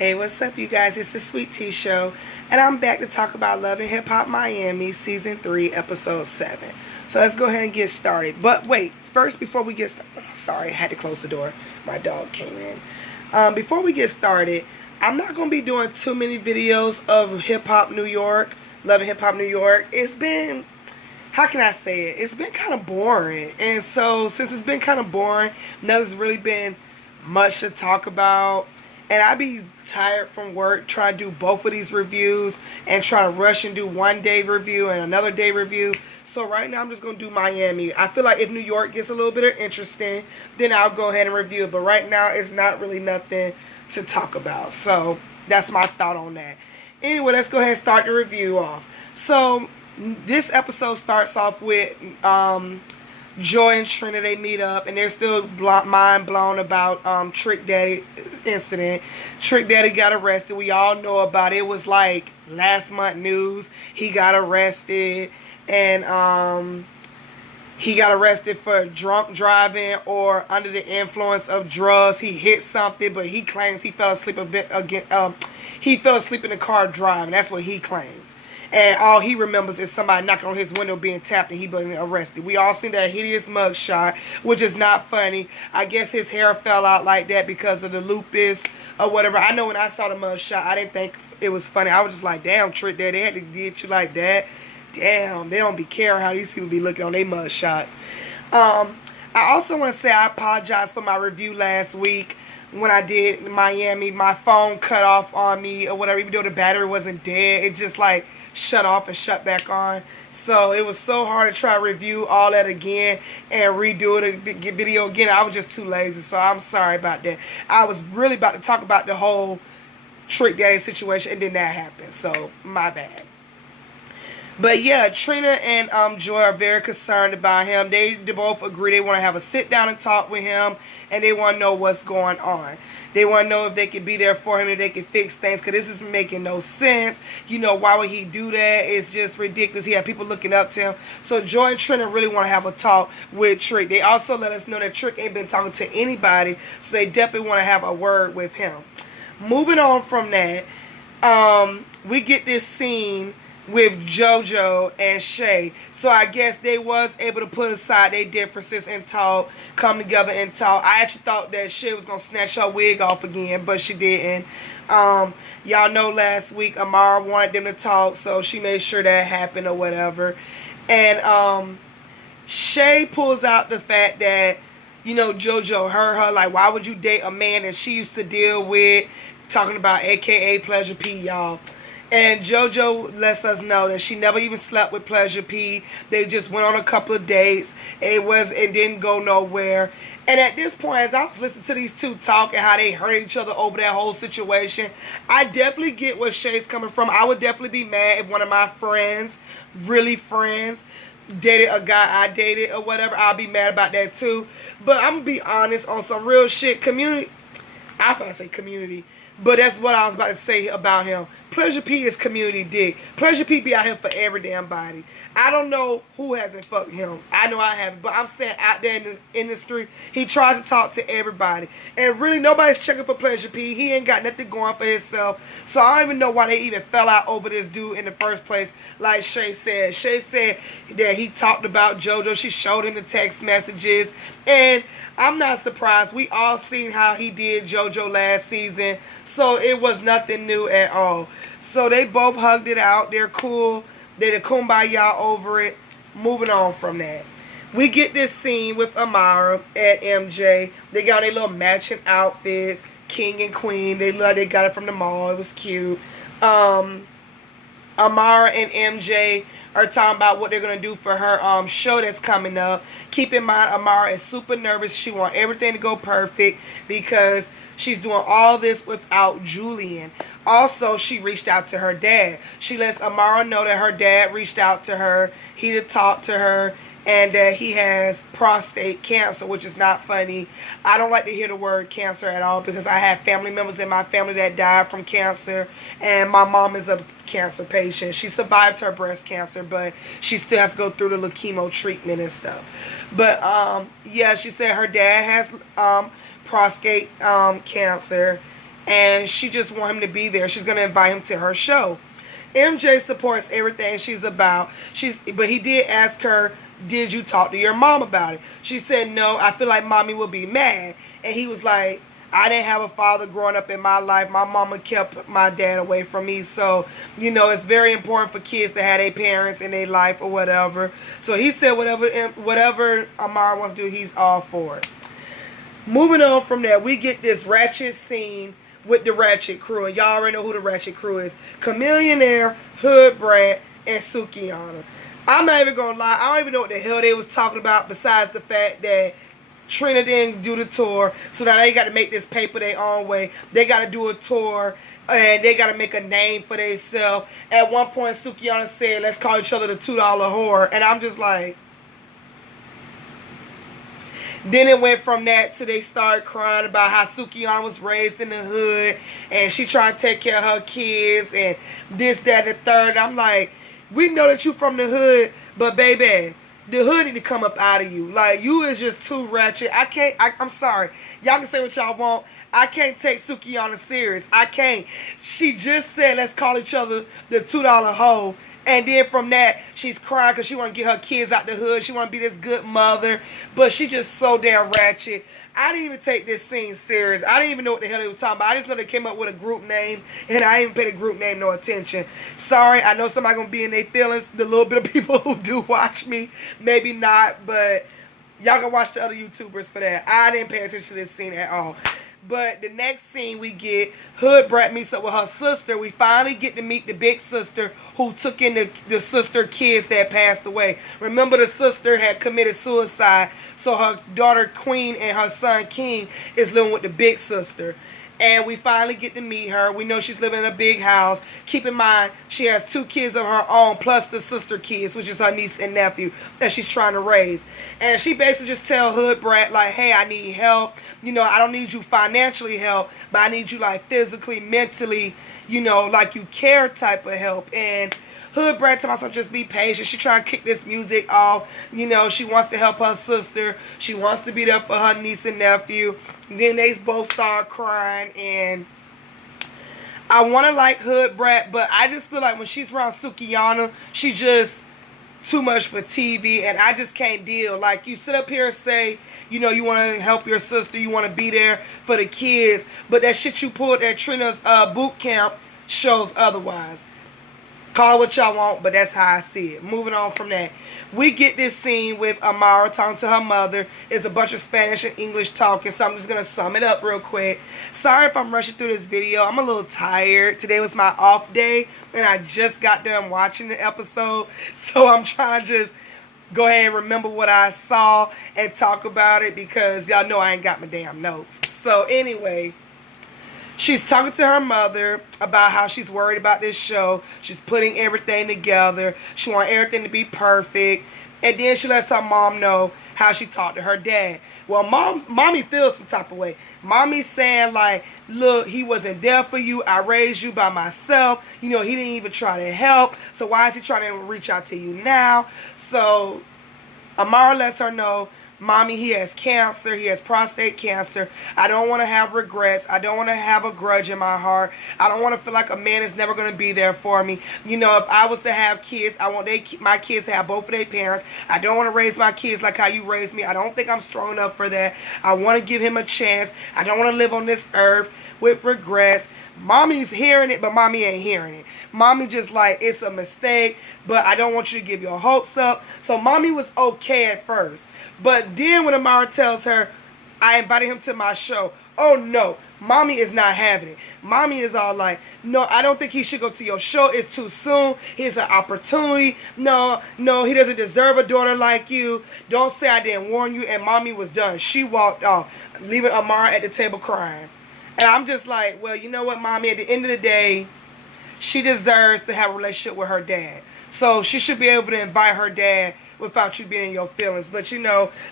Hey, what's up, you guys? It's the Sweet Tea Show, and I'm back to talk about Love and Hip Hop Miami, Season 3, Episode 7. So let's go ahead and get started. But wait, first, before we get started, sorry, I had to close the door. My dog came in. Before we get started, I'm not going to be doing too many videos of Hip Hop New York, Love and Hip Hop New York. It's been, how can I say it? It's been kind of boring. And so, since it's been kind of boring, nothing's really been much to talk about. And I be tired from work trying to do both of these reviews and try to rush and do one day review and another day review. So right now I'm just going to do Miami. I feel like if New York gets a little bit interesting, then I'll go ahead and review it. But right now it's not really nothing to talk about. So that's my thought on that. Anyway, let's go ahead and start the review off. So this episode starts off with Joy and Trina. They meet up and they're still mind blown about Trick Daddy incident. Trick Daddy got arrested. We all know about it. It was like last month news. He got arrested, and he got arrested for drunk driving or under the influence of drugs. He hit something, but he claims he fell asleep a bit again. He fell asleep in the car driving. That's what he claims. And all he remembers is somebody knocking on his window being tapped and he being arrested. We all seen that hideous mugshot, which is not funny. I guess his hair fell out like that because of the lupus or whatever. I know when I saw the mugshot, I didn't think it was funny. I was just like, damn, Trick Daddy, they had to get you like that. Damn, they don't be caring how these people be looking on their mugshots. I also want to say I apologize for my review last week. When I did Miami, my phone cut off on me or whatever, even though the battery wasn't dead. It just like shut off and shut back on. So it was so hard to try to review all that again and redo the video again. I was just too lazy, so I'm sorry about that. I was really about to talk about the whole Trick Daddy situation, and then that happened. So my bad. But yeah, Trina and Joy are very concerned about him. They both agree they want to have a sit down and talk with him, and they want to know what's going on. They want to know if they can be there for him, if they can fix things, because this is making no sense. You know, why would he do that? It's just ridiculous. He had people looking up to him. So Joy and Trina really want to have a talk with Trick. They also let us know that Trick ain't been talking to anybody, so they definitely want to have a word with him. Moving on from that, we get this scene with JoJo and Shay. So I guess they was able to put aside their differences and talk, come together and talk. I actually thought that Shay was going to snatch her wig off again, but she didn't. Y'all know last week Amara wanted them to talk, so she made sure that happened or whatever. And Shay pulls out the fact that, you know, JoJo heard her, like, why would you date a man that she used to deal with, talking about AKA Pleasure P, y'all. And JoJo lets us know that she never even slept with Pleasure P. They just went on a couple of dates. It didn't go nowhere. And at this point, as I was listening to these two talk and how they hurt each other over that whole situation, I definitely get where Shay's coming from. I would definitely be mad if one of my friends, really friends, dated a guy I dated or whatever. I'll be mad about that too. But I'm going to be honest, on some real shit, community, I thought I say community, but that's what I was about to say about him. Pleasure P is community dick. Pleasure P be out here for every damn body. I don't know who hasn't fucked him. I know I haven't. But I'm saying out there in the industry, he tries to talk to everybody. And really, nobody's checking for Pleasure P. He ain't got nothing going for himself. So I don't even know why they even fell out over this dude in the first place, like Shay said. Shay said that he talked about JoJo. She showed him the text messages. And I'm not surprised. We all seen how he did JoJo last season. So it was nothing new at all. So they both hugged it out. They're cool. They're the kumbaya over it. Moving on from that. We get this scene with Amara at MJ. They got their little matching outfits. King and Queen. They got it from the mall. It was cute. Amara and MJ are talking about what they're going to do for her show that's coming up. Keep in mind, Amara is super nervous. She wants everything to go perfect because she's doing all this without Julian. Also, she reached out to her dad. She lets Amara know that her dad reached out to her. He to talk to her. And that he has prostate cancer, which is not funny. I don't like to hear the word cancer at all because I have family members in my family that died from cancer. And my mom is a cancer patient. She survived her breast cancer, but she still has to go through the chemo treatment and stuff. But, yeah, she said her dad has prostate cancer. and she just want him to be there. She's gonna invite him to her show. MJ supports everything she's about. But he did ask her, did you talk to your mom about it? She said, no, I feel like mommy will be mad. And he was like, I didn't have a father growing up in my life. My mama kept my dad away from me. So, it's very important for kids to have their parents in their life or whatever. So he said whatever Amara wants to do, he's all for it. Moving on from that, we get this ratchet scene with the Ratchet Crew. And y'all already know who the Ratchet Crew is. Chamillionaire, Hood Brat, and Sukihana. I'm not even going to lie. I don't even know what the hell they was talking about besides the fact that Trina didn't do the tour. So now they got to make this paper their own way. They got to do a tour. And they got to make a name for themselves. At one point, Sukihana said, let's call each other the $2 whore. And I'm just like... Then it went from that to they started crying about how Sukihana was raised in the hood. And she trying to take care of her kids. And this, that, and the third. And I'm like... We know that you from the hood, but baby, the hood need to come up out of you. Like, you is just too ratchet. I'm sorry. Y'all can say what y'all want. I can't take Sukihana serious. I can't. She just said, let's call each other the $2 hoe. And then from that, she's crying because she want to get her kids out the hood. She want to be this good mother. But she just so damn ratchet. I didn't even take this scene serious. I didn't even know what the hell they was talking about. I just know they came up with a group name, and I didn't pay the group name no attention. Sorry, I know somebody going to be in their feelings. The little bit of people who do watch me, maybe not, but y'all can watch the other YouTubers for that. I didn't pay attention to this scene at all. But the next scene we get, Hood Brat meets up with her sister. We finally get to meet the big sister who took in the sister kids that passed away. Remember, the sister had committed suicide, so her daughter Queen and her son King is living with the big sister. And we finally get to meet her. We know she's living in a big house. Keep in mind, she has 2 kids of her own, plus the sister kids, which is her niece and nephew, that she's trying to raise. And she basically just tell Hood Brat, like, hey, I need help. I don't need you financially help, but I need you, like, physically, mentally, like you care type of help. And Hood Brat tells myself, just be patient. She trying to kick this music off. She wants to help her sister. She wants to be there for her niece and nephew. Then they both start crying, and I want to like Hood Brat, but I just feel like when she's around Sukihana, she just too much for TV, and I just can't deal. Like, you sit up here and say, you want to help your sister, you want to be there for the kids, but that shit you pulled at Trina's boot camp shows otherwise. Call it what y'all want, but that's how I see it. Moving on from that, we get this scene with Amara talking to her mother. It's a bunch of Spanish and English talking, so I'm just going to sum it up real quick. Sorry if I'm rushing through this video. I'm a little tired. Today was my off day, and I just got done watching the episode, so I'm trying to just go ahead and remember what I saw and talk about it, because y'all know I ain't got my damn notes. So anyway, she's talking to her mother about how she's worried about this show. She's putting everything together. She wants everything to be perfect. And then she lets her mom know how she talked to her dad. Well, mommy feels some type of way. Mommy's saying, like, look, he wasn't there for you. I raised you by myself. He didn't even try to help. So why is he trying to reach out to you now? So Amara lets her know, Mommy, he has cancer. He has prostate cancer. I don't want to have regrets. I don't want to have a grudge in my heart. I don't want to feel like a man is never going to be there for me. If I was to have kids, I want my kids to have both of their parents. I don't want to raise my kids like how you raised me. I don't think I'm strong enough for that. I want to give him a chance. I don't want to live on this earth with regrets. Mommy's hearing it, but mommy ain't hearing it. Mommy just like, it's a mistake, but I don't want you to give your hopes up. So mommy was okay at first. But then when Amara tells her, I invited him to my show, oh no, mommy is not having it. Mommy is all like, no, I don't think he should go to your show. It's too soon. Here's an opportunity. No, he doesn't deserve a daughter like you. Don't say I didn't warn you. And mommy was done. She walked off, leaving Amara at the table crying. And I'm just like, well, you know what, mommy? At the end of the day, she deserves to have a relationship with her dad. So she should be able to invite her dad without you being in your feelings. But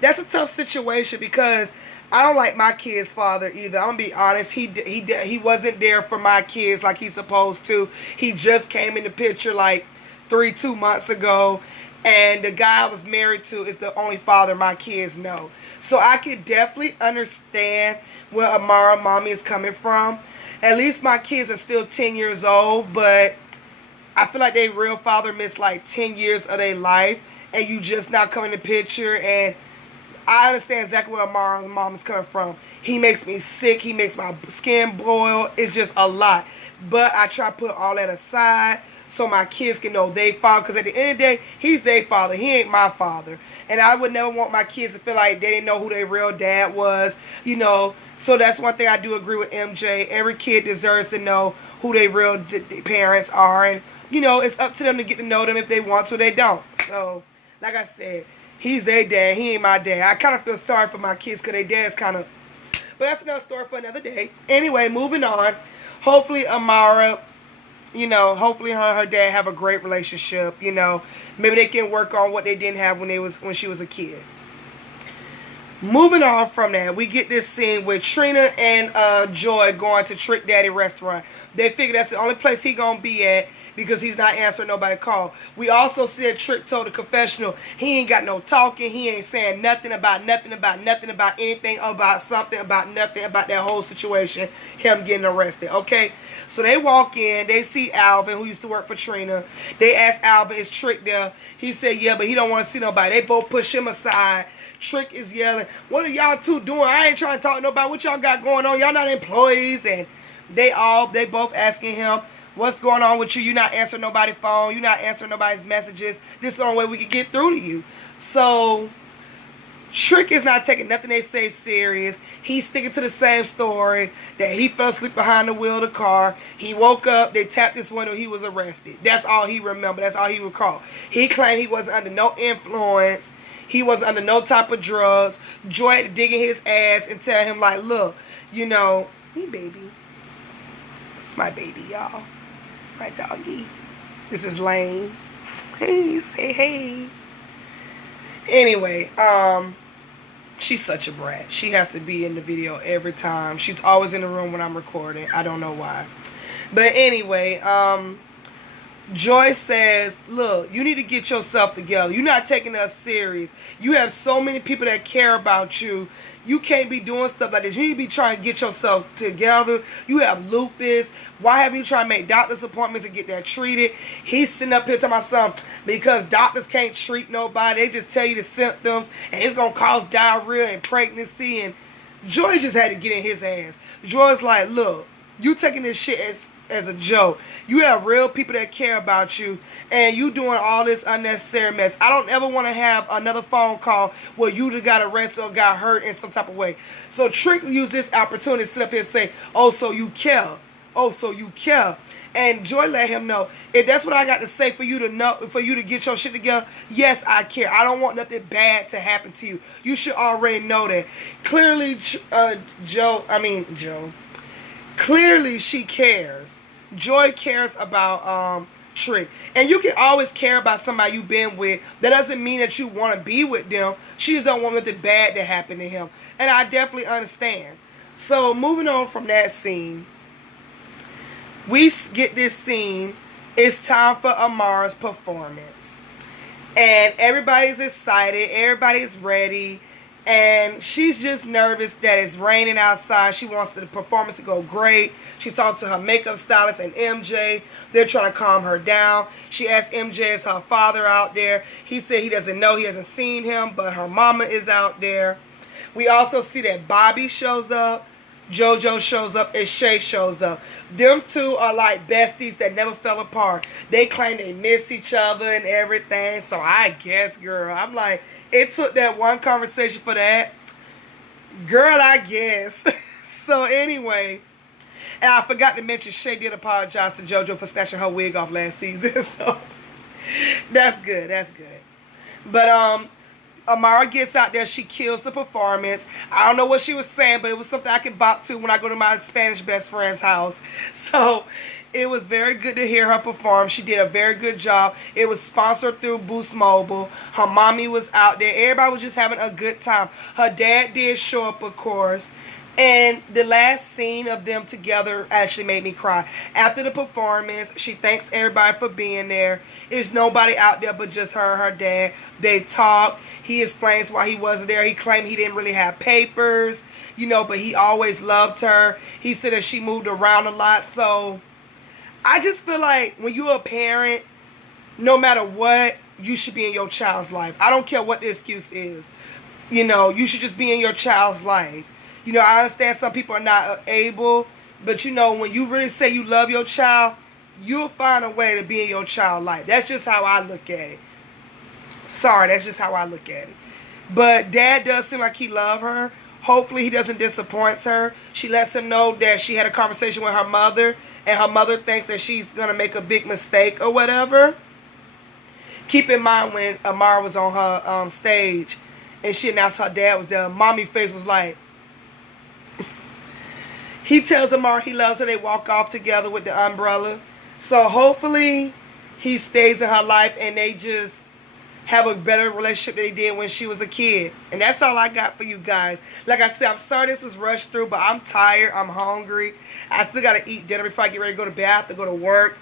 that's a tough situation, because I don't like my kid's father either. I'm gonna be honest. He wasn't there for my kids like he's supposed to. He just came in the picture like 2 months ago, and the guy I was married to is the only father my kids know. So I could definitely understand where Amara mommy is coming from. At least my kids are still 10 years old, but I feel like their real father missed like 10 years of their life, and you just now come in the picture. And I understand exactly where Amara's mom is coming from. He makes me sick. He makes my skin boil. It's just a lot. But I try to put all that aside so my kids can know they father. Because at the end of the day, he's their father. He ain't my father. And I would never want my kids to feel like they didn't know who their real dad was. You know, so that's one thing I do agree with MJ. Every kid deserves to know who their real parents are. And, you know, it's up to them to get to know them if they want to. They don't. So, like I said, he's their dad. He ain't my dad. I kind of feel sorry for my kids because their dad's kind of... But that's another story for another day. Anyway, moving on. Hopefully, Amara, you know, hopefully her and her dad have a great relationship. You know, maybe they can work on what they didn't have when she was a kid. Moving on from that, we get this scene with Trina and Joy going to Trick Daddy restaurant. They figure that's the only place he gonna be at because he's not answering nobody's call. We also see that Trick told the confessional he ain't got no talking. He ain't saying nothing about anything, about something, about nothing, about that whole situation, him getting arrested, okay? So they walk in, they see Alvin, who used to work for Trina. They ask Alvin, is Trick there? He said, yeah, but he don't want to see nobody. They both push him aside. Trick is yelling, what are y'all two doing? I ain't trying to talk to nobody. What y'all got going on? Y'all not employees. And they both asking him, what's going on with you? You not answering nobody's phone. You not answering nobody's messages. This is the only way we can get through to you. So Trick is not taking nothing they say serious. He's sticking to the same story that he fell asleep behind the wheel of the car. He woke up, they tapped his window, he was arrested. That's all he remembered. That's all he recalled. He claimed he wasn't under no influence. He wasn't under no type of drugs. Joy had to dig in his ass and tell him, like, look, you know, hey, baby. It's my baby, y'all. My doggy. This is Lane. Hey, say hey. Anyway, she's such a brat. She has to be in the video every time. She's always in the room when I'm recording. I don't know why. But anyway, Joy says, look, you need to get yourself together. You're not taking us serious. You have so many people that care about you. You can't be doing stuff like this. You need to be trying to get yourself together. You have lupus. Why haven't you tried to make doctor's appointments and get that treated? He's sitting up here telling my son, because doctors can't treat nobody. They just tell you the symptoms, and it's going to cause diarrhea and pregnancy. And Joy just had to get in his ass. Joy's like, look, you taking this shit as a joke. You have real people that care about you, and you doing all this unnecessary mess. I don't ever want to have another phone call where you got arrested or got hurt in some type of way. So Trick used this opportunity to sit up here and say, oh, so you care. Oh, so you care. And Joy let him know, if that's what I got to say for you to know, for you to get your shit together, yes, I care. I don't want nothing bad to happen to you. You should already know that. Clearly, clearly she cares. Joy cares about Trick. And you can always care about somebody you've been with. That doesn't mean that you want to be with them. She just don't want nothing bad to happen to him. And I definitely understand. So moving on from that scene, we get this scene. It's time for Amara's performance. And everybody's excited. Everybody's ready. And she's just nervous that it's raining outside. She wants the performance to go great. She's talking to her makeup stylist and MJ. They're trying to calm her down. She asked MJ, is her father out there? He said he doesn't know. He hasn't seen him, but her mama is out there. We also see that Bobby shows up. JoJo shows up and Shay shows up. Them two are like besties that never fell apart. They claim they miss each other and everything. So I guess, girl, I'm like, it took that one conversation for that. Girl, I guess. So anyway, and I forgot to mention Shay did apologize to JoJo for snatching her wig off last season. So that's good. That's good. But Amara gets out there. She kills the performance. I don't know what she was saying, but it was something I can bop to when I go to my Spanish best friend's house. So it was very good to hear her perform. She did a very good job. It was sponsored through Boost Mobile. Her mommy was out there. Everybody was just having a good time. Her dad did show up, of course. And the last scene of them together actually made me cry. After the performance, she thanks everybody for being there. There's nobody out there but just her and her dad. They talk. He explains why he wasn't there. He claimed he didn't really have papers, you know, but he always loved her. He said that she moved around a lot. So I just feel like when you're a parent, no matter what, you should be in your child's life. I don't care what the excuse is. You know, you should just be in your child's life. You know, I understand some people are not able, but you know, when you really say you love your child, you'll find a way to be in your child's life. That's just how I look at it. Sorry, that's just how I look at it. But Dad does seem like he loves her. Hopefully he doesn't disappoint her. She lets him know that she had a conversation with her mother, and her mother thinks that she's going to make a big mistake or whatever. Keep in mind when Amara was on her stage and she announced her dad was there, mommy face was like, he tells Amara he loves her. They walk off together with the umbrella. So hopefully he stays in her life and they just have a better relationship than they did when she was a kid. And that's all I got for you guys. Like I said, I'm sorry this was rushed through, but I'm tired. I'm hungry. I still got to eat dinner before I get ready to go to bed. I have to go to work.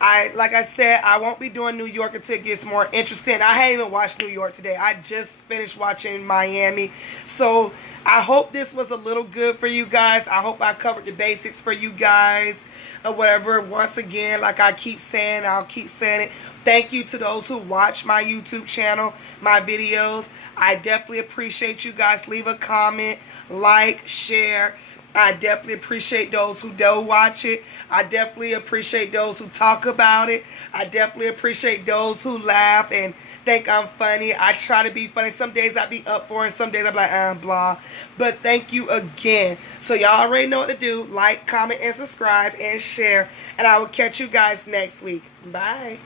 Like I said, I won't be doing New York until it gets more interesting. I haven't even watched New York today. I just finished watching Miami. So I hope this was a little good for you guys. I hope I covered the basics for you guys or whatever. Once again, like I keep saying, I'll keep saying it. Thank you to those who watch my YouTube channel, my videos. I definitely appreciate you guys. Leave a comment, like, share. I definitely appreciate those who do watch it. I definitely appreciate those who talk about it. I definitely appreciate those who laugh and think I'm funny. I try to be funny. Some days I be up for it, and some days I'm like, blah. But thank you again. So y'all already know what to do. Like, comment, and subscribe, and share. And I will catch you guys next week. Bye.